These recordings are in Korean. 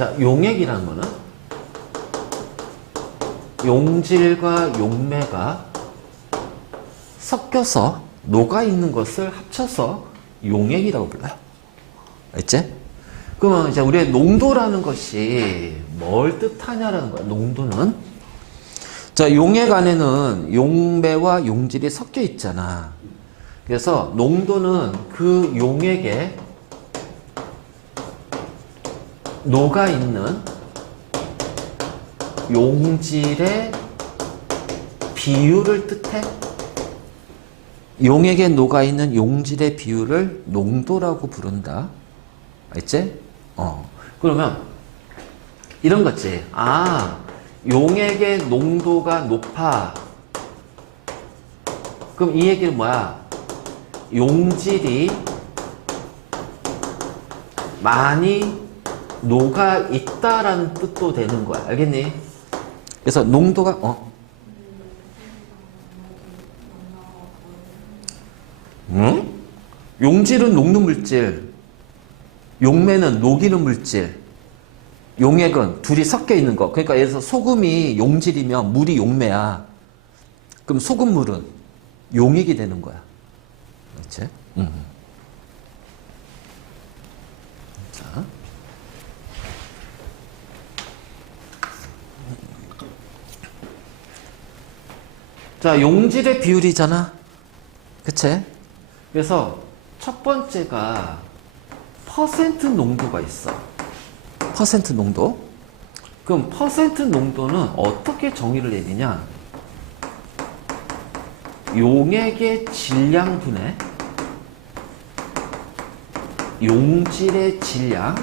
자, 용액이라는 거는 용질과 용매가 섞여서 녹아있는 것을 합쳐서 용액이라고 불러요. 알지? 그러면 이제 우리의 농도라는 것이 뭘 뜻하냐라는 거야. 농도는. 자, 용액 안에는 용매와 용질이 섞여 있잖아. 그래서 농도는 그 용액에 녹아있는 용질의 비율을 뜻해. 용액에 녹아있는 용질의 비율을 농도라고 부른다. 알지? 그러면 이런 거지. 아, 용액의 농도가 높아. 그럼 이 얘기는 뭐야? 용질이 많이 녹아있다라는 뜻도 되는 거야. 알겠니? 그래서 농도가 응? 용질은 녹는 물질, 용매는 녹이는 물질, 용액은 둘이 섞여 있는 거. 그러니까 예를 들어서 소금이 용질이면 물이 용매야. 그럼 소금물은 용액이 되는 거야. 그렇지? 자. 자, 용질의 비율이잖아. 그치? 그래서 첫 번째가 퍼센트 농도가 있어. 퍼센트 농도. 그럼 퍼센트 농도는 어떻게 정의를 내리냐? 용액의 질량분의 용질의 질량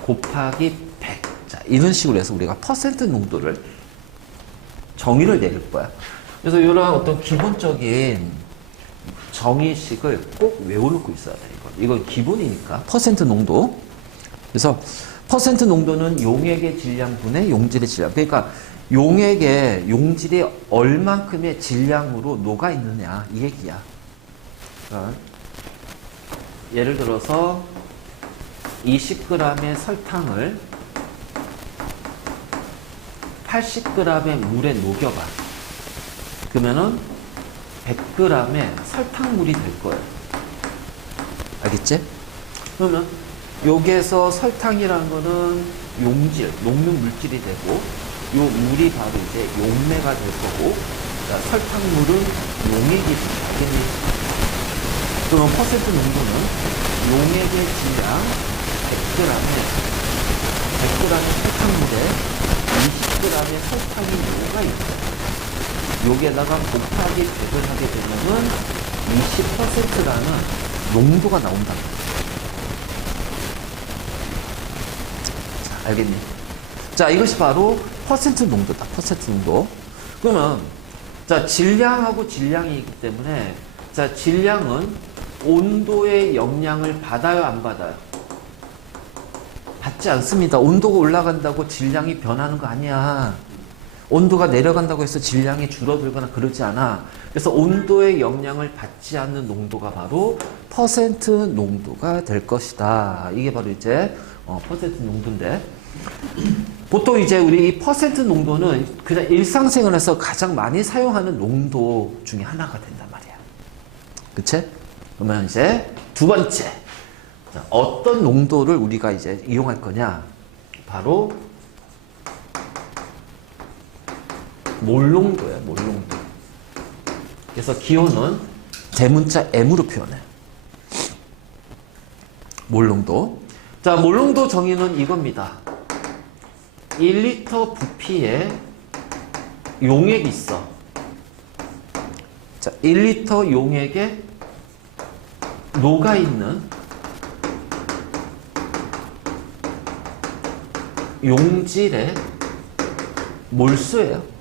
곱하기 100. 자, 이런 식으로 해서 우리가 퍼센트 농도를 정의를 내릴 거야. 그래서 이런 어떤 기본적인 정의식을 꼭 외워놓고 있어야 돼. 이건 기본이니까. 퍼센트 농도. 그래서 퍼센트 농도는 용액의 질량분의 용질의 질량. 그러니까 용액의 용질이 얼만큼의 질량으로 녹아있느냐 이 얘기야. 그러니까 예를 들어서 20g의 설탕을 80g의 물에 녹여봐. 그러면은 100g의 설탕물이 될 거예요. 알겠지? 그러면 여기에서 설탕이라는 거는 용질, 녹는 물질이 되고 요 물이 바로 이제 용매가 될 거고, 자, 설탕물은 용액이 됩니다. 알겠니? 그럼 퍼센트 농도는 용액의 질량 100g의 설탕물에 20g의 설탕이 녹아있어요. 여기에다가 곱하기 100을 하게 되면은 20%라는 농도가 나온다. 자, 알겠니? 자, 이것이 바로 퍼센트 농도다. 퍼센트 농도. 그러면 자, 질량하고 질량이 있기 때문에 자, 질량은 온도의 영향을 받아요, 안 받아요? 받지 않습니다. 온도가 올라간다고 질량이 변하는 거 아니야. 온도가 내려간다고 해서 질량이 줄어들거나 그러지 않아. 그래서 온도의 영향을 받지 않는 농도가 바로 퍼센트 농도가 될 것이다. 이게 바로 이제 퍼센트 농도인데, 보통 이제 우리 이 퍼센트 농도는 그냥 일상생활에서 가장 많이 사용하는 농도 중에 하나가 된단 말이야. 그치? 그러면 이제 두 번째, 자, 어떤 농도를 우리가 이제 이용할 거냐? 바로 몰농도예요, 몰농도. 그래서 기호는 대문자 M으로 표현해요. 몰농도. 자, 몰농도 정의는 이겁니다. 1리터 부피에 용액이 있어. 자, 1리터 용액에 녹아있는 용질의 몰수예요.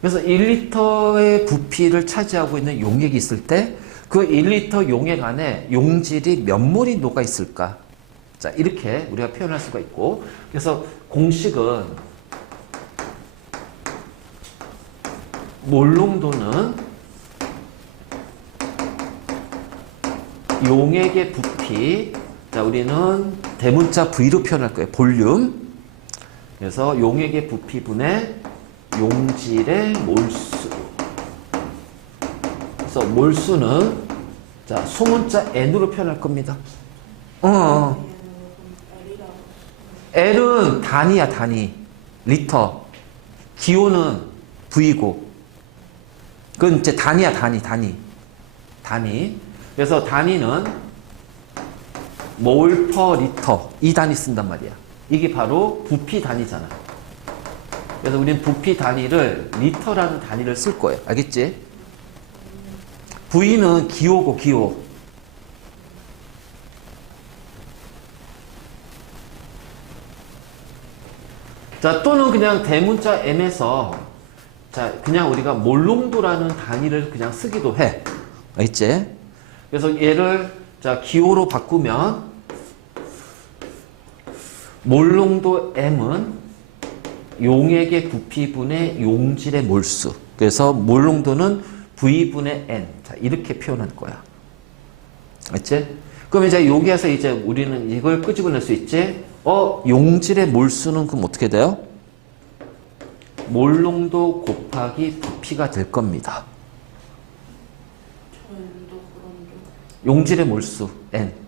그래서 1리터의 부피를 차지하고 있는 용액이 있을 때 그 1리터 용액 안에 용질이 몇 몰이 녹아 있을까? 자, 이렇게 우리가 표현할 수가 있고, 그래서 공식은 몰농도는 용액의 부피 자, 우리는 대문자 V로 표현할 거예요. 볼륨. 그래서 용액의 부피분의 용질의 몰수. 그래서 몰수는 자, 소문자 N으로 표현할 겁니다. L은 단위야, 단위. 리터. 기호는 V고. 그건 이제 단위야, 단위. 그래서 단위는 몰 퍼 리터. 이 단위 쓴단 말이야. 이게 바로 부피 단위잖아. 그래서 우리는 부피 단위를 리터라는 단위를 쓸 거예요. 알겠지? V는 기호고, 기호. 자, 또는 그냥 대문자 M에서 자, 그냥 우리가 몰농도라는 단위를 그냥 쓰기도 해. 알겠지? 그래서 얘를 자, 기호로 바꾸면 몰농도 M은 용액의 부피분의 용질의 몰수. 그래서 몰농도는 V분의 N. 자, 이렇게 표현할 거야. 알겠지? 그럼 이제 여기에서 이제 우리는 이걸 끄집어낼 수 있지? 용질의 몰수는 그럼 어떻게 돼요? 몰농도 곱하기 부피가 될 겁니다. 용질의 몰수 N.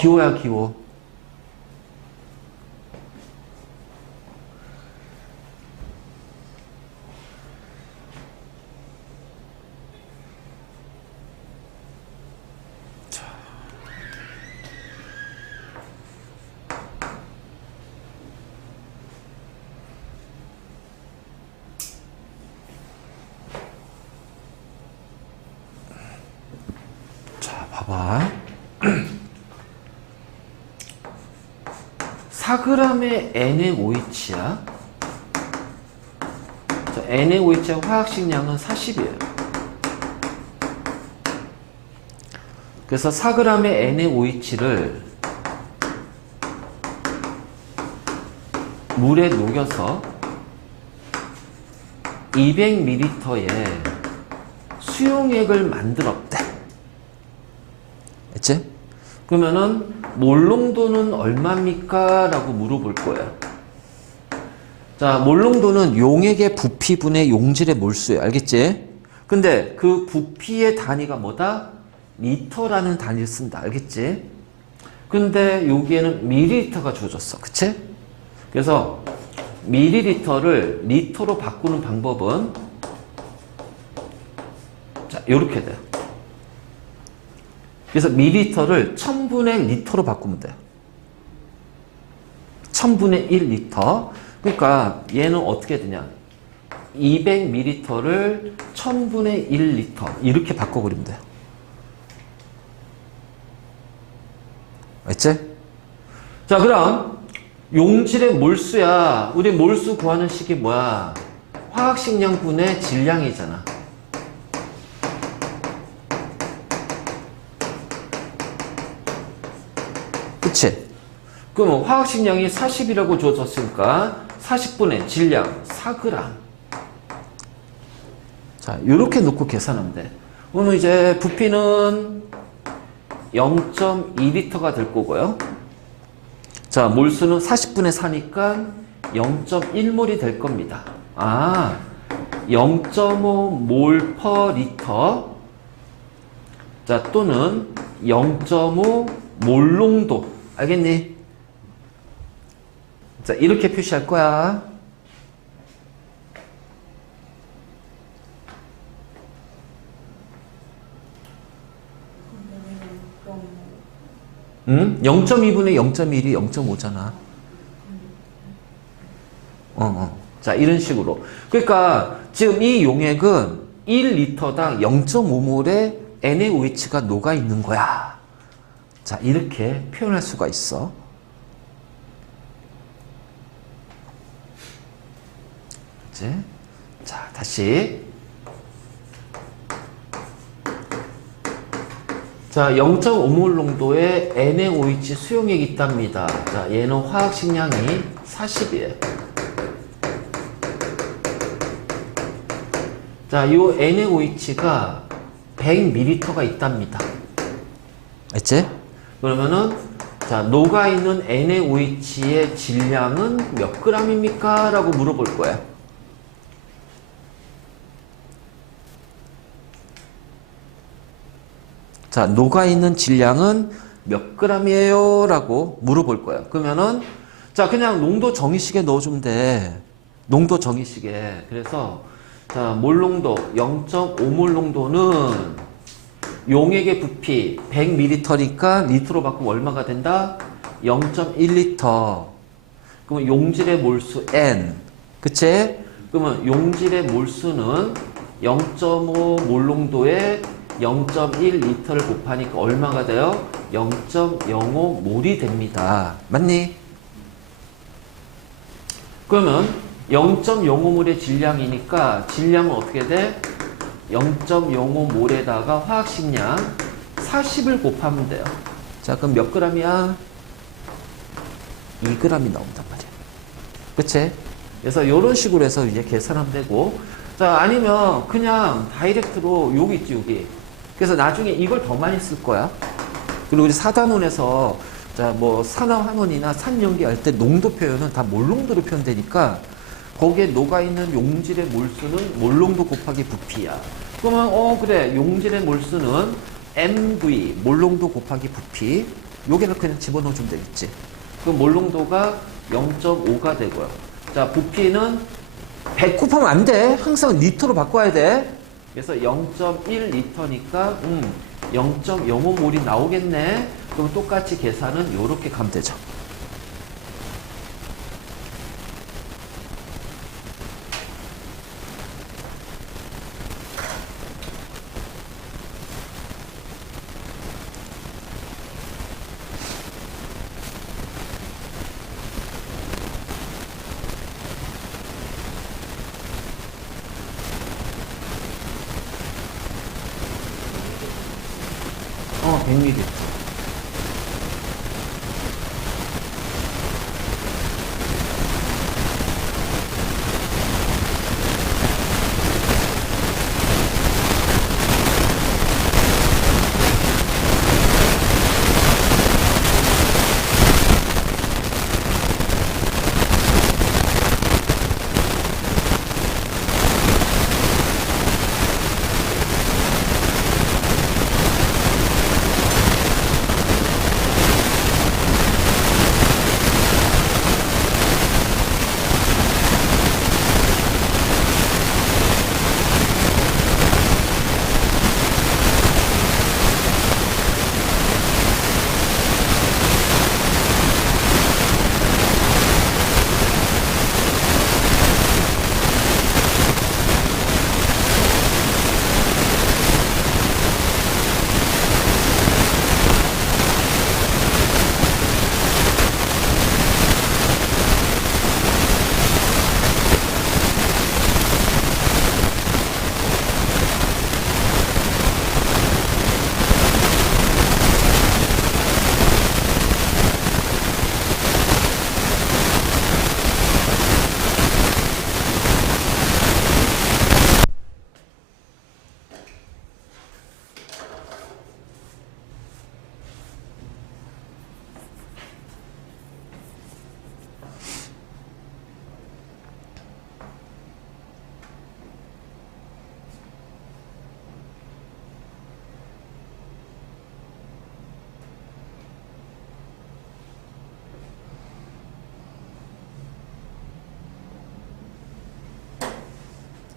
기호야, 기호. 봐봐. 4g의 NaOH야. 자, NaOH의 화학식량은 40이에요. 그래서 4g의 NaOH를 물에 녹여서 200ml의 수용액을 만들었대. 했지? 그러면은 몰농도는 얼마입니까? 라고 물어볼 거예요. 자, 몰농도는 용액의 부피분의 용질의 몰수예요. 알겠지? 근데 그 부피의 단위가 뭐다? 리터라는 단위를 쓴다. 알겠지? 근데 여기에는 밀리리터가 주어졌어. 그치? 그래서 밀리리터를 리터로 바꾸는 방법은 자, 요렇게 돼요. 그래서 밀리리터를 1000분의 리터로 바꾸면 돼요. 1000분의 1리터. 그러니까 얘는 어떻게 되냐. 200ml를 1000분의 1리터. 이렇게 바꿔버리면 돼요. 알겠지? 자, 그럼 용질의 몰수야. 우리 몰수 구하는 식이 뭐야? 화학식량분의 질량이잖아. 그치? 그럼 화학식량이 40이라고 주어졌으니까 40분의 질량 4g. 자, 이렇게 놓고 계산하면 돼. 그러면 이제 부피는 0.2리터가 될 거고요. 자, 몰수는 40분의 4니까 0.1몰이 될 겁니다. 0.5몰 퍼 리터. 자, 또는 0.5 몰농도. 알겠니? 자, 이렇게 표시할 거야. 응? 0.2분의 0.1이 0.5잖아. 자, 이런 식으로. 그러니까 지금 이 용액은 1리터당 0.5몰의 NaOH가 녹아 있는 거야. 자, 이렇게 표현할 수가 있어. 이제 자, 다시. 자, 0.5몰 농도의 NaOH 수용액이 있답니다. 자, 얘는 화학식량이 40이에요. 자, 이 NaOH가 100ml가 있답니다. 알지? 그러면은 자, 녹아있는 NaOH의 질량은 몇 g입니까? 라고 물어볼 거야. 자, 녹아있는 질량은 몇 g이에요? 라고 물어볼 거야. 그러면은 자, 그냥 농도 정의식에 넣어주면 돼. 농도 정의식에. 그래서 자, 몰농도 0.5몰 농도는 용액의 부피 100ml니까 리터로 바꾸면 얼마가 된다? 0.1리터. 그러면 용질의 몰수 N. 그치? 그러면 용질의 몰수는 0.5몰 농도에 0.1리터를 곱하니까 얼마가 돼요? 0.05몰이 됩니다. 맞니? 그러면 0.05몰의 질량이니까 질량은 어떻게 돼? 0.05몰에다가 화학식량 40을 곱하면 돼요. 자, 그럼 몇 g이야? 2g이 나온단 말이야. 그치? 그래서 이런 식으로 해서 이제 계산하면 되고, 자, 아니면 그냥 다이렉트로 여기 있지, 여기. 그래서 나중에 이걸 더 많이 쓸 거야. 그리고 우리 사단원에서 자, 뭐 산화환원이나 산연기 할 때 농도 표현은 다 몰농도로 표현되니까 거기에 녹아있는 용질의 몰수는 몰농도 곱하기 부피야. 그러면 그래, 용질의 몰수는 MV 몰농도 곱하기 부피, 여기를 그냥 집어넣어주면 되겠지. 그럼 몰농도가 0.5가 되고요. 자, 부피는 100 곱하면 안 돼. 항상 리터로 바꿔야 돼. 그래서 0.1리터니까 0.05몰이 나오겠네. 그럼 똑같이 계산은 이렇게 가면 되죠. 어, 100ml.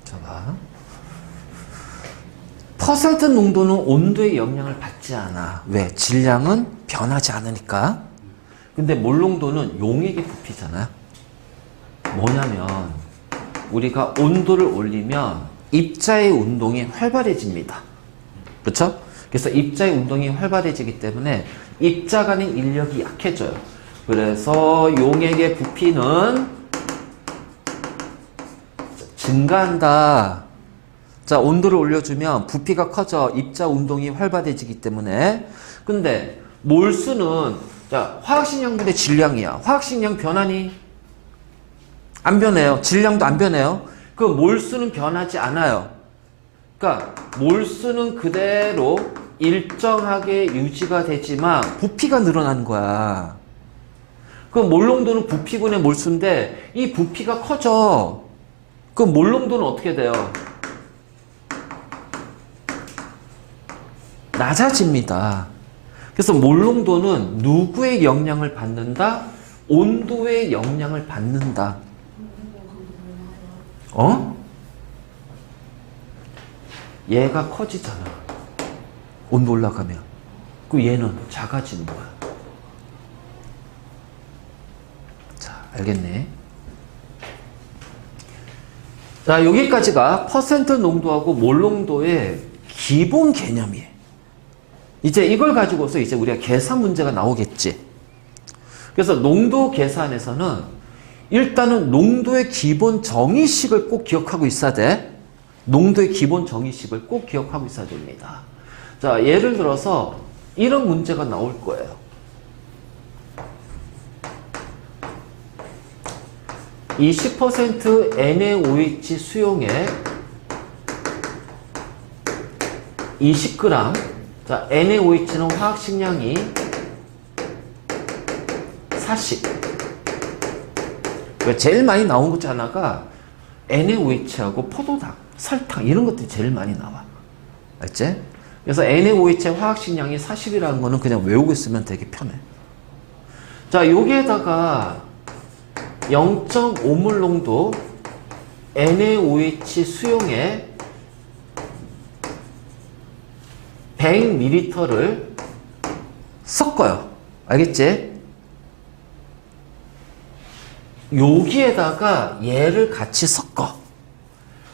자, 퍼센트 농도는 온도의 영향을 받지 않아. 왜? 질량은 변하지 않으니까. 근데 몰농도는 용액의 부피잖아. 뭐냐면 우리가 온도를 올리면 입자의 운동이 활발해집니다. 그렇죠? 그래서 입자의 운동이 활발해지기 때문에 입자 간의 인력이 약해져요. 그래서 용액의 부피는 증가한다. 자, 온도를 올려주면 부피가 커져 입자 운동이 활발해지기 때문에. 근데 몰수는 자, 화학식량분의 질량이야. 화학식량 변하니? 안 변해요. 질량도 안 변해요. 그 몰수는 변하지 않아요. 그러니까 몰수는 그대로 일정하게 유지가 되지만 부피가 늘어나는 거야. 그럼 몰농도는 부피분의 몰수인데 이 부피가 커져. 그럼 몰농도는 어떻게 돼요? 낮아집니다. 그래서 몰농도는 누구의 영향을 받는다? 온도의 영향을 받는다. 얘가 커지잖아. 온도 올라가면. 그 얘는 작아지는 거야. 자, 알겠네. 자, 여기까지가 퍼센트 농도하고 몰 농도의 기본 개념이에요. 이제 이걸 가지고서 이제 우리가 계산 문제가 나오겠지. 그래서 농도 계산에서는 일단은 농도의 기본 정의식을 꼭 기억하고 있어야 돼. 농도의 기본 정의식을 꼭 기억하고 있어야 됩니다. 자, 예를 들어서 이런 문제가 나올 거예요. 20% NaOH 수용에 20g. 자, NaOH는 화학식량이 40. 제일 많이 나온 것 중 하나가 NaOH하고 포도당, 설탕 이런 것들이 제일 많이 나와. 알지? 그래서 NaOH의 화학식량이 40이라는 거는 그냥 외우고 있으면 되게 편해. 자, 여기에다가 0.5몰 농도 NaOH 수용에 100ml를 섞어요. 알겠지? 여기에다가 얘를 같이 섞어.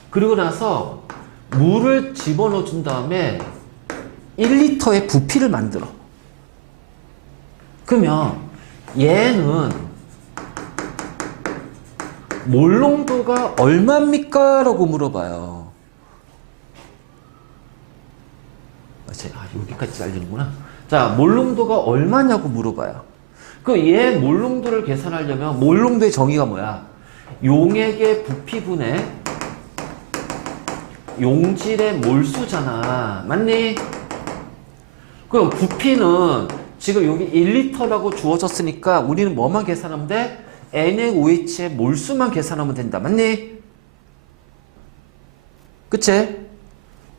그리고 나서 물을 집어넣어 준 다음에 1리터의 부피를 만들어. 그러면 얘는 몰 농도가 얼마입니까? 라고 물어봐요. 여기까지 알리는구나. 자, 몰 농도가 얼마냐고 물어봐요. 그 얘 몰 농도를 계산하려면 몰 농도의 정의가 뭐야? 용액의 부피분의 용질의 몰수잖아. 맞니? 그럼 부피는 지금 여기 1리터라고 주어졌으니까 우리는 뭐만 계산하면 돼? NaOH의 몰수만 계산하면 된다. 맞니? 그치?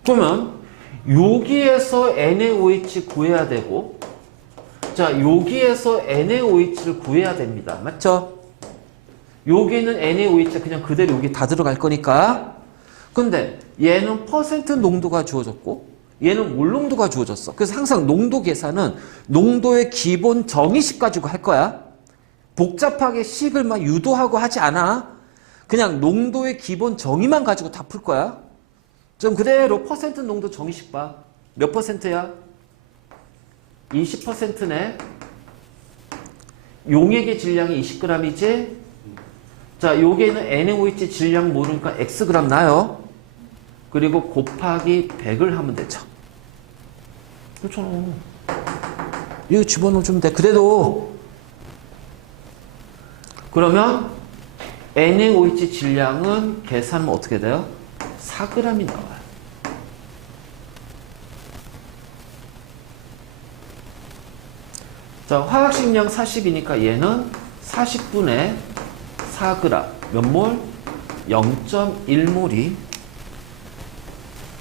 그러면 여기에서 NaOH 구해야 되고, 자, 여기에서 NaOH를 구해야 됩니다. 맞죠? 여기는 NaOH 그냥 그대로 여기 다 들어갈 거니까. 근데 얘는 퍼센트 농도가 주어졌고 얘는 몰 농도가 주어졌어. 그래서 항상 농도 계산은 농도의 기본 정의식 가지고 할 거야. 복잡하게 식을 막 유도하고 하지 않아. 그냥 농도의 기본 정의만 가지고 다 풀 거야. 좀 그대로 퍼센트 농도 정의식 봐. 몇 퍼센트야? 20%네. 용액의 질량이 20g이지? 자, 여기에는 NaOH 질량 모르니까 Xg 나요. 그리고 곱하기 100을 하면 되죠. 그렇잖아. 이거 집어넣어주면 돼. 그래도 그러면 NaOH 질량은 계산하면 어떻게 돼요? 4g이 나와요. 자, 화학식량 40이니까 얘는 40분의 4g. 몇 몰? 0.1몰이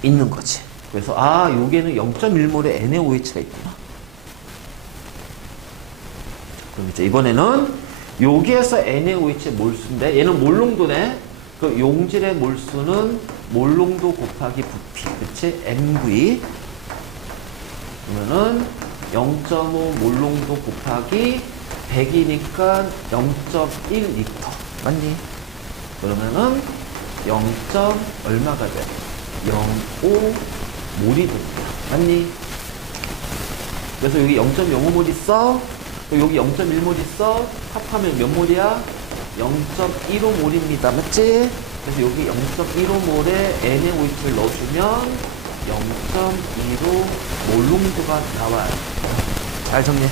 있는 거지. 그래서 여기에는 0.1몰의 NaOH가 있구나. 그럼 이제 이번에는 여기에서 NaOH의 몰수인데 얘는 몰 농도네. 그 용질의 몰수는 몰 농도 곱하기 부피. 그치? MV. 그러면은 0.5 몰 농도 곱하기 100이니까 0.1리터. 맞니? 그러면은 0. 얼마가 돼? 0.5몰이 됩니다. 맞니? 그래서 여기 0.05몰 있어. 여기 0.1몰 있어. 합하면 몇 몰이야? 0.15몰입니다. 맞지? 그래서 여기 0.15몰에 NaOH를 넣어주면 0.15몰 농도가 나와요. 잘 정리해.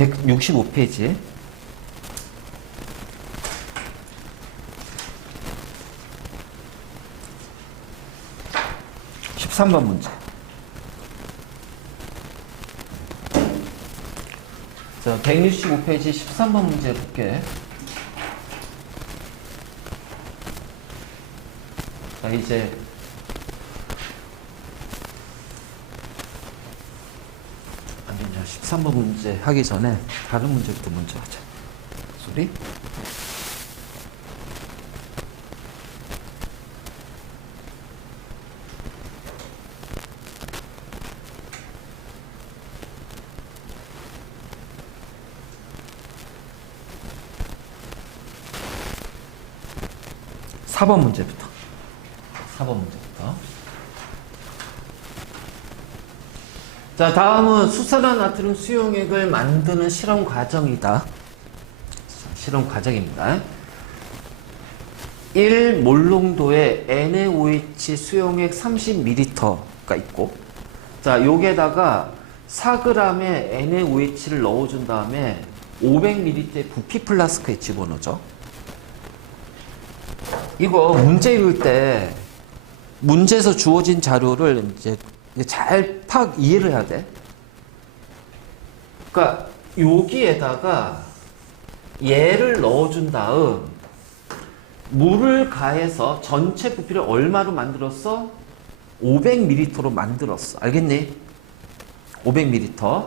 165페이지. (13번) 문제. 자, 165페이지 13번 문제 볼게. 자, 이제 아니요, 13번 문제 하기 전에 다른 문제부터 먼저 하자. 소리? (4번) 문제부터. 4번 문제부터. 자, 다음은 수산화나트륨 수용액을 만드는 실험 과정이다. 실험 과정입니다. 1몰롱도의 NaOH 수용액 30ml가 있고, 자, 여기에다가 4g의 NaOH를 넣어준 다음에 500ml의 부피 플라스크에 집어넣죠. 이거 문제 읽을 때 문제에서 주어진 자료를 이제 잘 파악 이해를 해야 돼. 그러니까 여기에다가 얘를 넣어준 다음 물을 가해서 전체 부피를 얼마로 만들었어? 500ml로 만들었어. 알겠니? 500ml.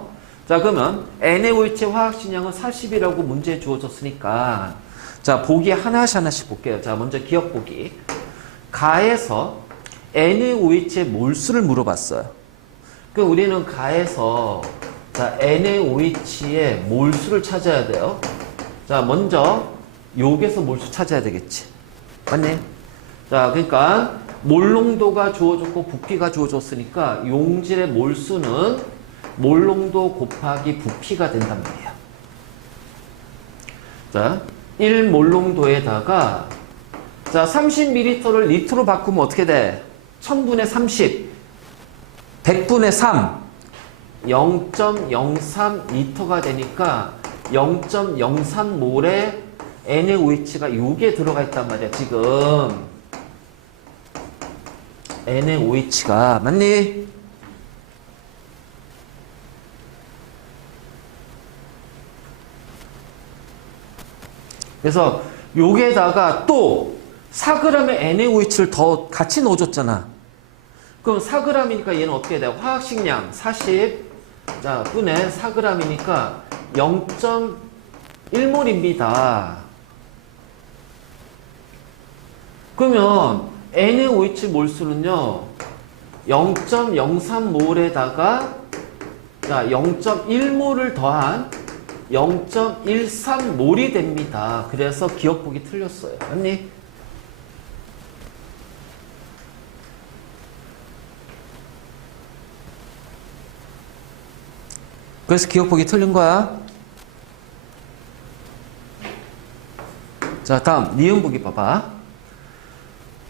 자, 그러면 NaOH의 화학식량은 40이라고 문제에 주어졌으니까, 자, 보기 하나씩 볼게요. 자, 먼저 기억 보기. 가에서 NaOH의 몰수를 물어봤어요. 그럼 우리는 가에서, 자, NaOH의 몰수를 찾아야 돼요. 자, 먼저 여기서 몰수 찾아야 되겠지. 맞니? 자, 그러니까 몰농도가 주어졌고 부피가 주어졌으니까 용질의 몰수는 몰농도 곱하기 부피가 된단 말이야. 자, 1몰농도에다가, 자, 30ml를 리터로 바꾸면 어떻게 돼? 1000분의 30, 100분의 3, 0.03리터가 되니까 0.03몰의 NaOH가 여기에 들어가 있단 말이야, 지금. NaOH가. 맞니? 그래서 여기에다가 또 4g의 NaOH를 더 같이 넣어줬잖아. 그럼 4g이니까 얘는 어떻게 돼? 화학식량 40, 자, 분의 4g이니까 0.1몰입니다. 그러면 NaOH 몰수는요, 0.03몰에다가, 자, 0.1몰을 더한 0.13몰이 됩니다. 그래서 기억보기 틀렸어요. 맞니? 그래서 기억보기 틀린 거야. 자, 다음 니은 보기 봐봐.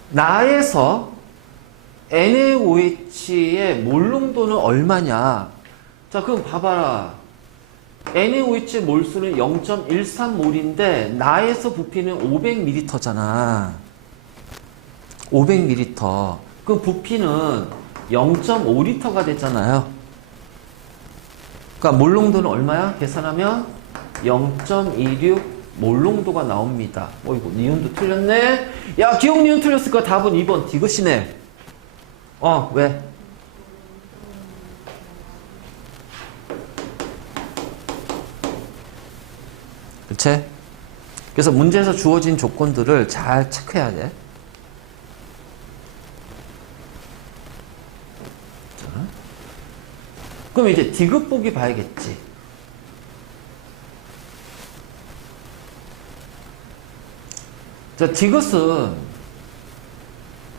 나에서 NaOH의 몰농도는 얼마냐? 자, 그럼 봐봐라. NaOH의 몰수는 0.13몰인데 나에서 부피는 500ml잖아. 500ml. 그럼 부피는 0.5L가 되잖아요. 그러니까 몰농도는 얼마야? 계산하면 0.26 몰농도가 나옵니다. 어이구, 니은도 틀렸네. 야, 기억 니은 틀렸을까? 답은 2번 디귿이네. 왜? 그치? 그래서 문제에서 주어진 조건들을 잘 체크해야 돼. 자. 그럼 이제 디귿 보기 봐야겠지. 자, 디귿은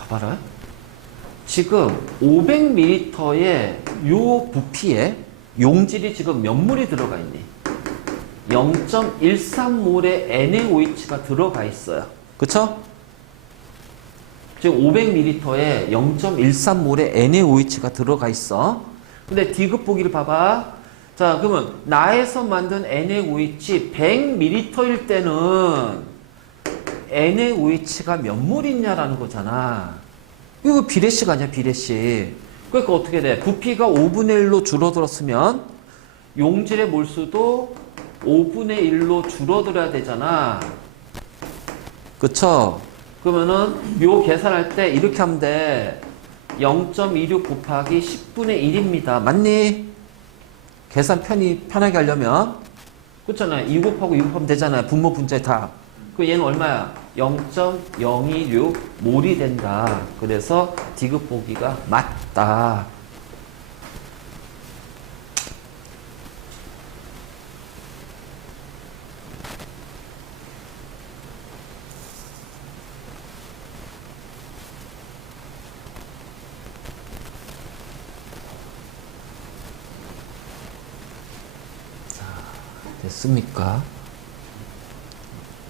봐봐라. 지금 500ml의 요 부피에 용질이 지금 몇 몰이 들어가 있니? 0.13몰의 NaOH가 들어가 있어요. 그쵸? 지금 500ml에 0.13몰의 NaOH가 들어가 있어. 근데 디귿 보기를 봐봐. 자, 그러면 나에서 만든 N의 OH 100ml일 때는 N의 OH가 몇 몰 있냐라는 거잖아. 이거 비례식 아니야, 비례식. 그러니까 어떻게 돼? 부피가 5분의 1로 줄어들었으면 용질의 몰수도 5분의 1로 줄어들어야 되잖아. 그쵸? 그러면은 요 계산할 때 이렇게 하면 돼. 0.26 곱하기 10분의 1입니다. 맞니? 계산 편하게 하려면. 그렇잖아요. 2 곱하고 2 곱하면 되잖아요. 분모 분자의 답. 그 얘는 얼마야? 0.026 몰이 된다. 그래서 디귿 보기가 맞다. 됐습니까?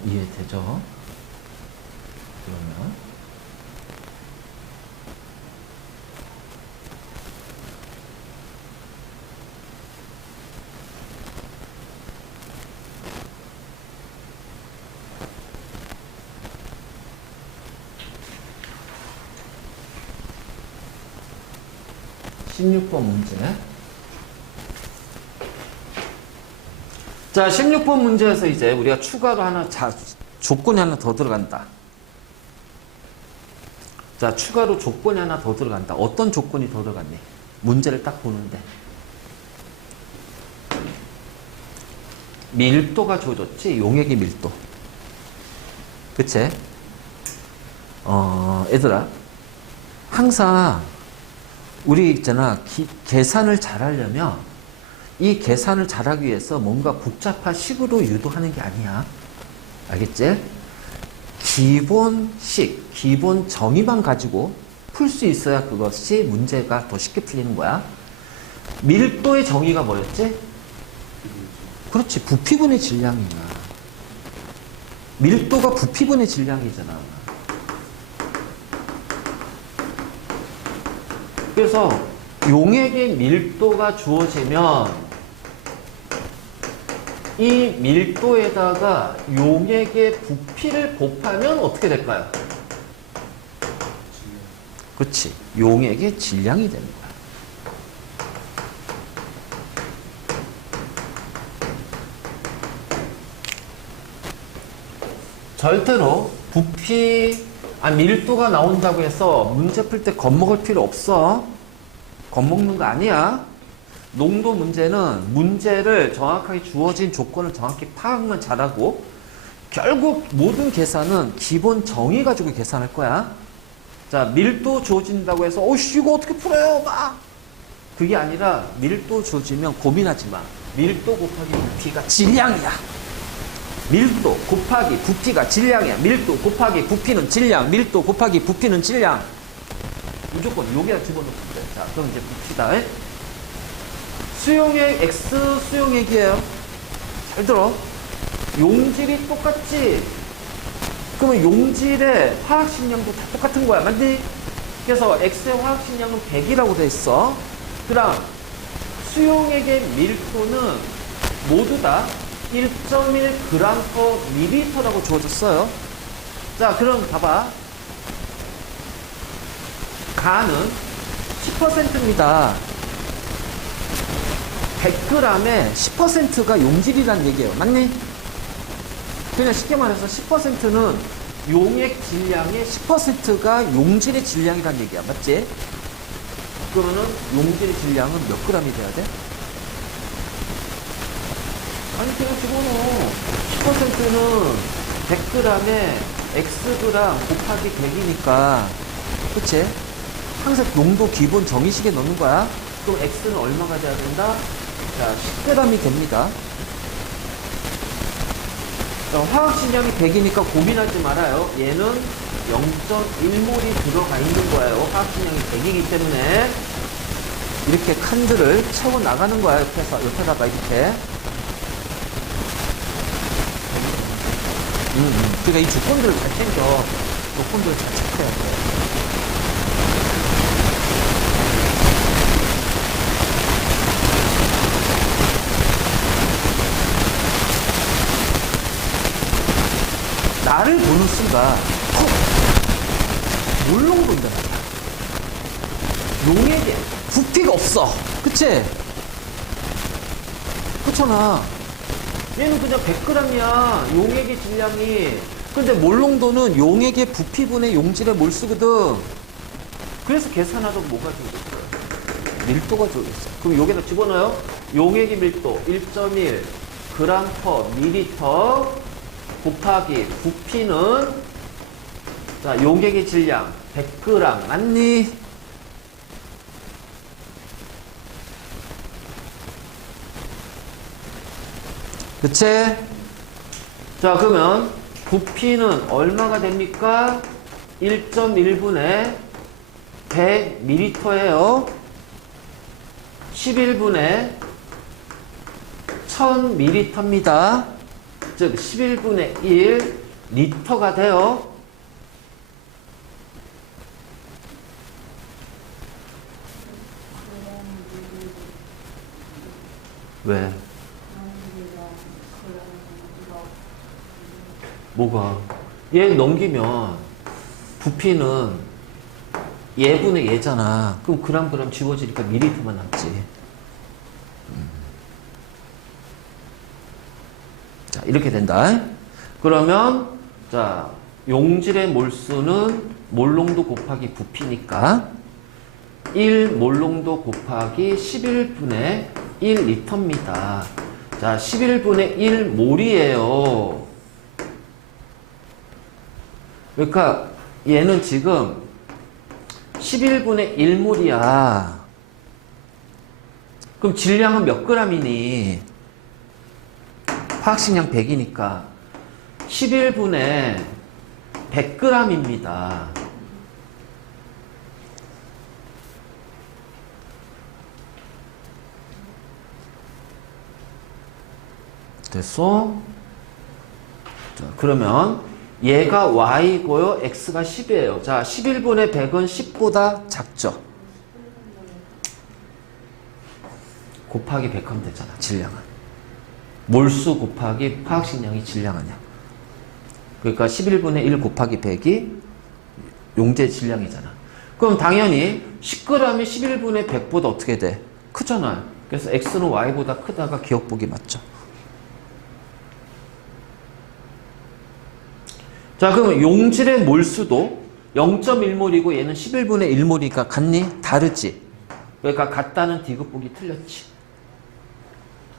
이해되죠? 그러면 16번 문제. 자, 16번 문제에서 이제 우리가 추가로 조건이 하나 더 들어간다. 자, 추가로 조건이 하나 더 들어간다. 어떤 조건이 더 들어갔니? 문제를 딱 보는데. 밀도가 주어졌지? 용액의 밀도. 그치? 얘들아. 항상 우리 있잖아. 계산을 잘 하려면 이 계산을 잘하기 위해서 뭔가 복잡한 식으로 유도하는 게 아니야. 알겠지? 기본식, 기본 정의만 가지고 풀 수 있어야 그것이 문제가 더 쉽게 풀리는 거야. 밀도의 정의가 뭐였지? 그렇지. 부피분의 질량이야. 밀도가 부피분의 질량이잖아. 그래서 용액의 밀도가 주어지면 이 밀도에다가 용액의 부피를 곱하면 어떻게 될까요? 그렇지. 용액의 질량이 되는 거야. 절대로 밀도가 나온다고 해서 문제 풀 때 겁먹을 필요 없어. 겁먹는 거 아니야. 농도 문제는 문제를 정확하게 주어진 조건을 정확히 파악만 잘하고 결국 모든 계산은 기본 정의 가지고 계산할 거야. 자, 밀도 주어진다고 해서 이거 어떻게 풀어요? 막 그게 아니라 밀도 주어지면 고민하지 마. 밀도 곱하기 부피가 질량이야. 밀도 곱하기 부피가 질량이야. 밀도 곱하기 부피는 질량. 밀도 곱하기 부피는 질량. 무조건 여기다 집어넣으면 돼. 자, 그럼 이제 부피다. 수용액 X 수용액이에요. 잘 들어. 용질이 똑같지? 그러면 용질의 화학식량도 다 똑같은 거야. 맞니? 그래서 X의 화학식량은 100이라고 돼 있어. 그 다음 수용액의 밀도는 모두 다 1.1g/ml라고 주어졌어요. 자, 그럼 봐봐. 가는 10%입니다. 100g에 10%가 용질이라는 얘기예요. 맞니? 그냥 쉽게 말해서 10%는 용액 질량의 10%가 용질의 질량이라는 얘기야. 맞지? 그러면은 용질의 질량은 몇 g이 돼야 돼? 아니, 그냥 집어넣어. 10%는 100g에 Xg 곱하기 100이니까. 그치? 항상 용도 기본 정의식에 넣는 거야. 그럼 X는 얼마가 돼야 된다? 자, 10g이 됩니다. 자, 화학식량이 100이니까 고민하지 말아요. 얘는 0.1몰이 들어가 있는 거예요. 화학식량이 100이기 때문에. 이렇게 칸들을 채워 나가는 거야. 옆에다가 이렇게. 그러니까 이 조건들을 잘 챙겨. 조건들을 잘 체크해야 돼. 나를 보는 순간 몰롱돈다. 용액에 부피가 없어. 그치? 그렇잖아. 얘는 그냥 100g이야. 용액의 질량이. 근데 몰롱도는 용액의 부피분의 용질의 몰수거든. 그래서 계산하던 뭐가 들어있어? 밀도가 들어있어. 그럼 여기다 집어넣어요. 용액의 밀도 1.1 그램 퍼 밀리터 곱하기 부피는 자 용액의 질량 100g 맞니? 그치? 자 그러면 부피는 얼마가 됩니까? 1.1분의 100ml예요. 11분의 1000ml입니다. 즉 11분의 1 리터가 돼요. 왜? 뭐가? 얘 넘기면 부피는 얘분의 얘잖아. 그럼 그램 지워지니까 밀리터만 남지. 자, 이렇게 된다. 그러면 자, 용질의 몰수는 몰농도 곱하기 부피니까 1 몰농도 곱하기 11분의 1리터입니다. 자, 11분의 1 몰이에요. 그러니까 얘는 지금 11분의 1몰이야. 그럼 질량은 몇 g이니? 화학식량 100이니까 11분의 100g입니다. 됐어? 자, 그러면 얘가 y고요. x가 10이에요. 자, 11분의 100은 10보다 작죠? 곱하기 100 하면 되잖아. 질량은. 몰수 곱하기 화학식량이 질량 아니야. 그러니까 11분의 1 곱하기 100이 용제 질량이잖아. 그럼 당연히 10g이 11분의 100보다 어떻게 돼? 크잖아요. 그래서 x는 y보다 크다가 기억보기 맞죠? 자, 그러면 용질의 몰수도 0.1몰이고 얘는 11분의 1몰이니까 같니? 다르지? 그러니까 같다는 디귿 보기 틀렸지.